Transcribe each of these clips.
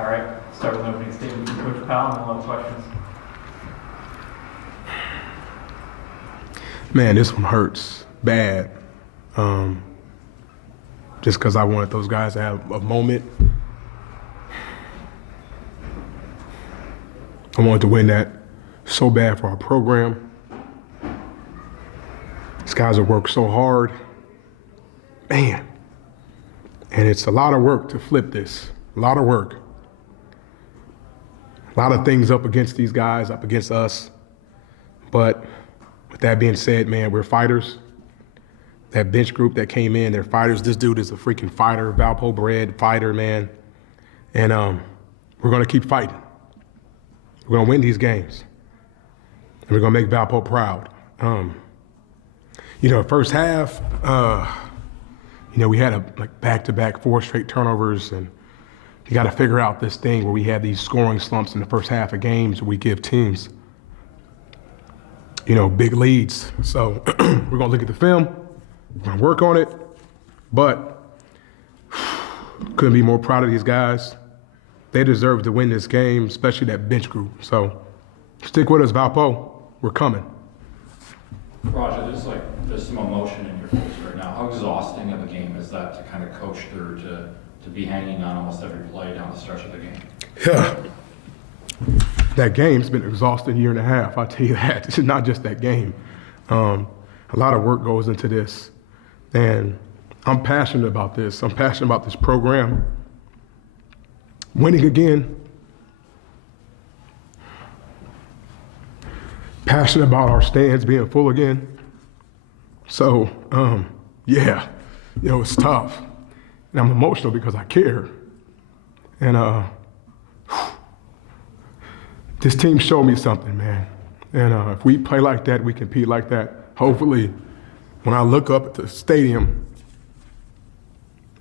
All right, start with an opening statement from Coach Powell, and we'll have questions. Man, this one hurts bad. Just because I wanted those guys to have a moment. I wanted to win that so bad for our program. These guys have worked so hard. Man. And it's a lot of work to flip this. A lot of work. A lot of things up against these guys, up against us. But with that being said, man, we're fighters. That bench group that came in, they're fighters. This dude is a freaking fighter, Valpo bred fighter, man. And we're going to keep fighting. We're going to win these games. And we're going to make Valpo proud. First half, we had back-to-back 4 straight turnovers, and you got to figure out this thing where we have these scoring slumps in the first half of games where we give teams, big leads. So we're going to look at the film. We're going to work on it, but couldn't be more proud of these guys. They deserve to win this game, especially that bench group. So stick with us, Valpo. We're coming. Roger, there's some emotion in your face right now. How exhausting of a game is that to kind of coach through, to be hanging on almost every play down the stretch of the game? Yeah. That game's been an exhausting year and a half, I'll tell you that. It's not just that game. A lot of work goes into this. And I'm passionate about this. I'm passionate about this program. Winning again. Passionate about our stands being full again. So, it's tough. And I'm emotional because I care. And this team showed me something, man. And if we play like that, we compete like that, hopefully, when I look up at the stadium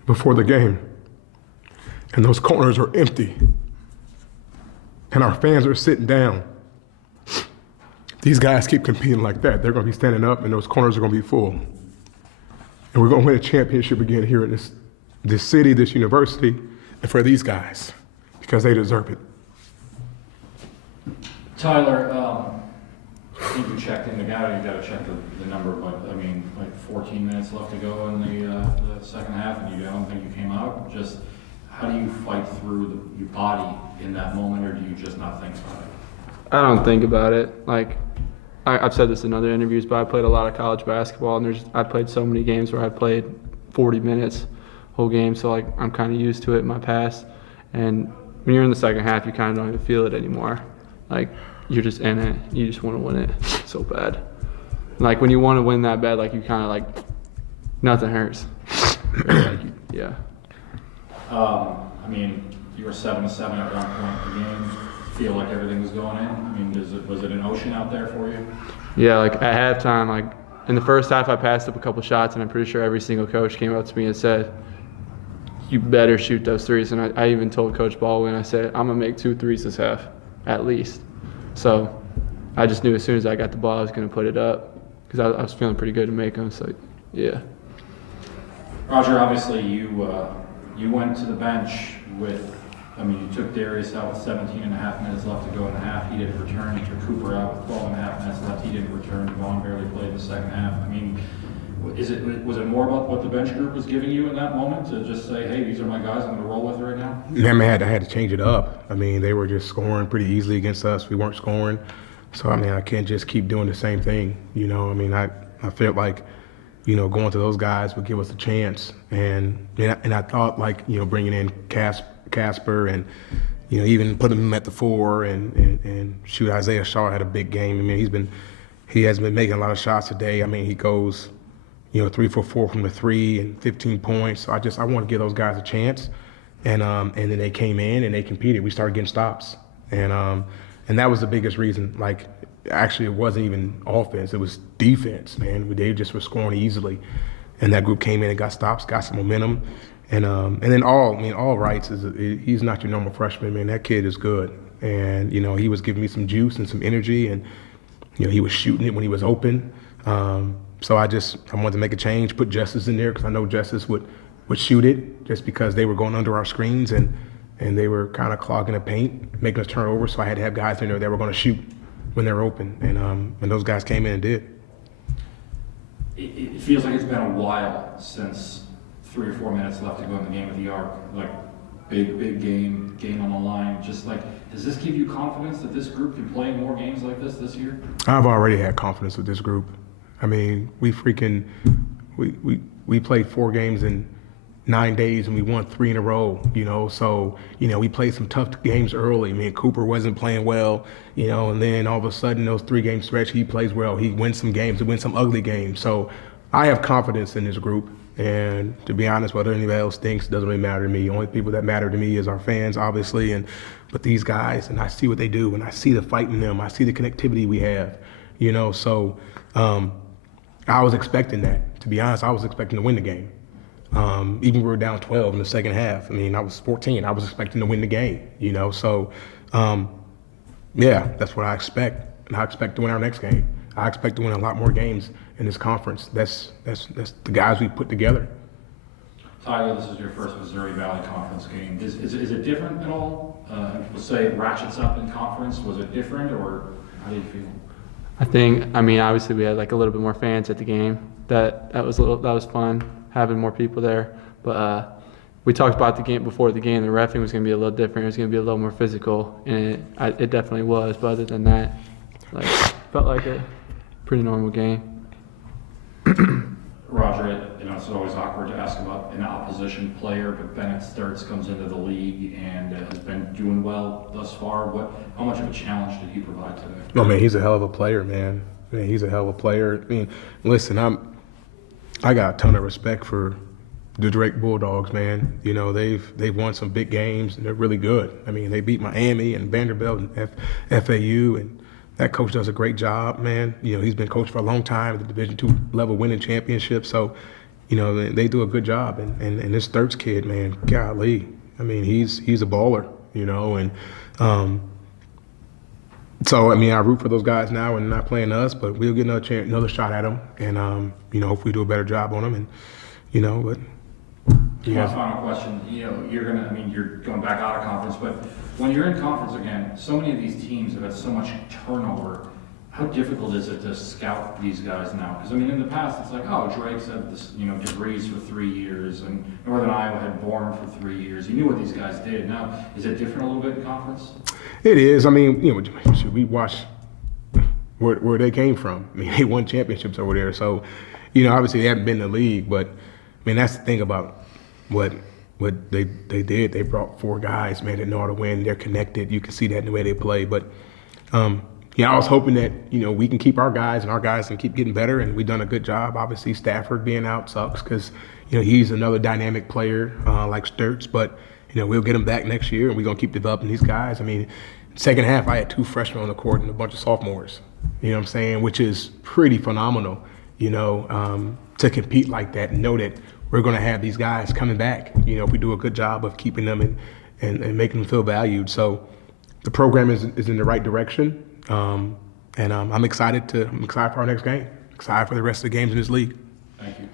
before the game, and those corners are empty, and our fans are sitting down, these guys keep competing like that. They're going to be standing up, and those corners are going to be full. And we're going to win a championship again here in this city, this university, and for these guys, because they deserve it. Tyler, I think you checked in the guy. You got to check the number, but 14 minutes left to go in the second half, and I don't think you came out. Just how do you fight through your body in that moment, or do you just not think about it? I don't think about it. I've said this in other interviews, but I played a lot of college basketball, and I played so many games where I played 40 minutes whole game, so I'm kind of used to it in my past. And when you're in the second half, you kind of don't even feel it anymore. You're just in it. You just want to win it so bad. When you want to win that bad, you kind of nothing hurts. Yeah. You were 7-7 at one point in the game. Feel like everything was going in? Was it an ocean out there for you? Yeah, at halftime, in the first half I passed up a couple shots, and I'm pretty sure every single coach came up to me and said, you better shoot those threes. And I even told Coach Baldwin, I said, I'm going to make 2 threes this half, at least. So I just knew as soon as I got the ball I was going to put it up, because I was feeling pretty good to make them, so yeah. Roger, obviously you went to the bench with, you took Darius out with 17.5 minutes left to go in the half. He didn't return. You took Cooper out with 12.5 minutes left. He didn't return. Vaughn barely played in the second half. Was it more about what the bench group was giving you in that moment to just say, hey, these are my guys I'm going to roll with right now? Yeah, I had to change it up. They were just scoring pretty easily against us. We weren't scoring. So, I can't just keep doing the same thing. I felt like, going to those guys would give us a chance. And I thought, bringing in Casper and, even putting him at the 4 and shoot, Isaiah Shaw had a big game. He has been making a lot of shots today. He goes, 3 for 4 from the 3 and 15 points. So I want to give those guys a chance. And then they came in and they competed. We started getting stops. And that was the biggest reason. Actually, it wasn't even offense. It was defense, man. They just were scoring easily. And that group came in and got stops, got some momentum. And then all Wrights he's not your normal freshman, man. That kid is good. And, he was giving me some juice and some energy. And, he was shooting it when he was open. So I wanted to make a change, put Justice in there because I know Justice would shoot it just because they were going under our screens. And and they were kind of clogging the paint, making us turn over. So I had to have guys in there that were going to shoot when they're open, and those guys came in and did. It feels like it's been a while since 3 or 4 minutes left to go in the game with the Arc. Like big game on the line. Just like, does this give you confidence that this group can play more games like this year? I've already had confidence with this group. I mean, we played 4 games in 9 days and we won 3 in a row, you know. So, you know, we played some tough games early. I mean, Cooper wasn't playing well, you know, and then all of a sudden those 3-game stretch, he plays well. He wins some games, he wins some ugly games. So I have confidence in this group. And to be honest, whether anybody else thinks doesn't really matter to me. The only people that matter to me is our fans, obviously, but these guys, and I see what they do, and I see the fight in them. I see the connectivity we have, you know. So I was expecting that. To be honest, I was expecting to win the game. Even when we were down 12 in the second half. I mean, I was 14. I was expecting to win the game, you know. So, yeah, that's what I expect. And I expect to win our next game. I expect to win a lot more games in this conference. That's the guys we put together. Tyler, this is your first Missouri Valley Conference game. Is it different at all? We'll say it ratchets up in conference. Was it different, or how did you feel? I mean, obviously we had like a little bit more fans at the game. That was fun, having more people there. But we talked about the game before the game. The reffing was going to be a little different. It was going to be a little more physical, and it definitely was. But other than that, like, felt like a pretty normal game. Roger, you know, it's always awkward to ask about an opposition player, but Bennett Sturts comes into the league and has been doing well thus far. How much of a challenge did he provide today? Oh, man, he's a hell of a player, man. He's a hell of a player. I mean, listen, I got a ton of respect for the Drake Bulldogs, man. You know, they've won some big games, and they're really good. I mean, they beat Miami and Vanderbilt and FAU, and that coach does a great job, man. You know, he's been coached for a long time at the Division II level, winning championships. So, you know, they do a good job. And this Sturts kid, man, golly, I mean, he's a baller, you know. And so, I mean, I root for those guys now and not playing us, but we'll get another shot at them. And, you know, hopefully do a better job on them. And, you know, but. One final question. You know, you're going back out of conference, but when you're in conference again, so many of these teams have had so much turnover. How difficult is it to scout these guys now? Because, I mean, in the past, it's like, oh, Drake's had this, you know, degrees for 3 years, and Northern Iowa had Bourne for 3 years. You knew what these guys did. Now, is it different a little bit in conference? It is. I mean, you know, we watch where they came from. I mean, they won championships over there. So, you know, obviously they haven't been in the league, but, I mean, that's the thing about what they did. They brought 4 guys, man, that know how to win. They're connected. You can see that in the way they play. But, yeah, I was hoping that, you know, we can keep our guys and our guys can keep getting better, and we've done a good job. Obviously, Stafford being out sucks because, you know, he's another dynamic player like Sturts. But, you know, we'll get him back next year, and we're going to keep developing these guys. I mean, second half, I had 2 freshmen on the court and a bunch of sophomores, you know what I'm saying, which is pretty phenomenal, you know, to compete like that and know that we're going to have these guys coming back, you know, if we do a good job of keeping them and making them feel valued. So the program is in the right direction, and I'm excited for our next game, excited for the rest of the games in this league. Thank you.